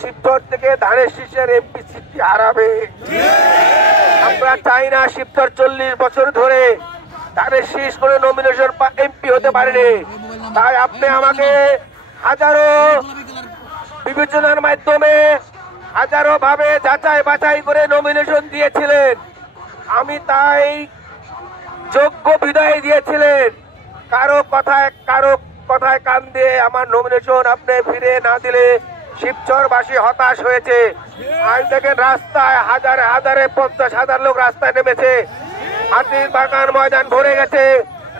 শিবচর থেকে ধানের শীষের এমপি সিটটি হারাবে। আমরা চাই না শিবচর 40 বছর ধরে ধানের শীষ করে নমিনেশন এমপি হতে পারেনি। তাই আপনি আমাকে হাজারো বিবেচনার মাধ্যমে হাজারো ভাবে যাচাই বাছাই করে নমিনেশন দিয়েছিলেন। আমি তাই যোগ্য বিদায় দিয়েছিলেন। কারো কথায় কান দিয়ে আমার নমিনেশন আপনি ফিরে না দিলে শিবচরবাসী হতাশ হয়েছে। আজ দেখেন রাস্তায় হাজারে হাজারে 50,000 লোক রাস্তায় নেমেছে। হাতির বাগান ময়দান ভরে গেছে,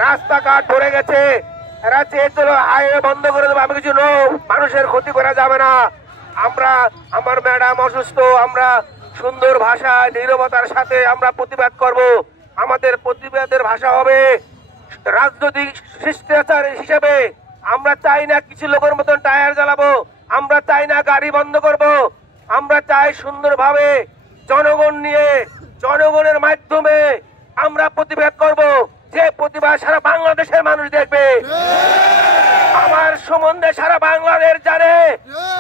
রাস্তাঘাট ভরে গেছে। এরা চেয়েছিল হাইওয়ে বন্ধ করে দেবো। আমি কিছু মানুষের ক্ষতি করা যাবে না। আমার ম্যাডাম অসুস্থ, আমরা সুন্দর ভাষা নীরবতার সাথে আমরা প্রতিবাদ করব। আমাদের প্রতিবাদের ভাষা হবে রাজনৈতিক শিষ্টাচার হিসেবে। আমরা চাই না কিছু লোকের মতন টায়ার জ্বালাবো, আমরা চাই না গাড়ি বন্ধ করব। আমরা চাই সুন্দরভাবে জনগণ নিয়ে জনগণের মাধ্যমে আমরা প্রতিবাদ করব। যে প্রতিবাদ সারা বাংলাদেশের মানুষ দেখবে। আমার সম্বন্ধে সারা বাংলাদেশ জানে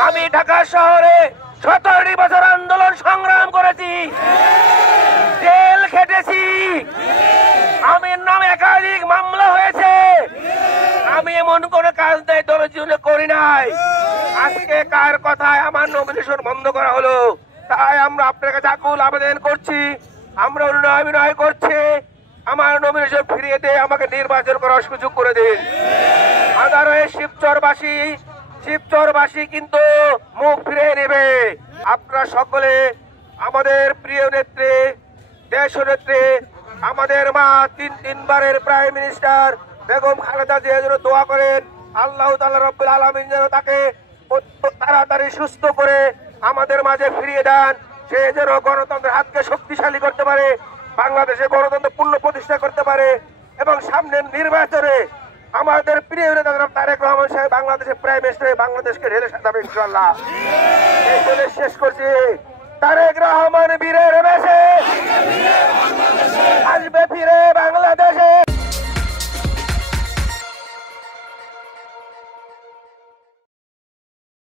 আমি ঢাকা শহরে 17 বছর আন্দোলন সংগ্রাম করেছি, জেল খেটেছি, আমি নামে একাধিক মামলা হয়েছে। আমি এমন কোন কাজ নাই দলের জন্য করি নাই। আজকে কার কথায় আমার নমিনেশন বন্ধ করা হলো? তাই আমরা আপনার কাছে আকুল আবেদন করছি, আমরা অভিনয় করছি, আমার নমিনেশন ফিরিয়ে দিয়ে আমাকে নির্বাচন করার সুযোগ করে দিন। আদারয়ে শিবচরবাসী কিন্তু মুখ ফিরে নেবে। আপনারা সকলে আমাদের প্রিয় নেত্রী, দেশ নেত্রী, আমাদের মা, তিনবারের প্রাইম মিনিস্টার বেগম খালেদা জিয়ার জন্য দোয়া করেন। আল্লাহ তাআলা রব্বুল আলামিন যেন তাকে তাড়াতাড়ি সুস্থ করে আমাদের মাঝে ফিরিয়ে দেন। সে যেন গণতন্ত্রের হাতকে শক্তিশালী করতে পারে, বাংলাদেশে গণতন্ত্র পূর্ণ প্রতিষ্ঠা করতে পারে এবং সামনের নির্বাচনে আমাদের প্রিয় নেতা তারেক রহমান সাহেব বাংলাদেশের প্রাইম মিনিস্টার বাংলাদেশকে ঢেলে সাজাবে ইনশাআল্লাহ। এই বলে শেষ করছি। তারেক রহমান বীরের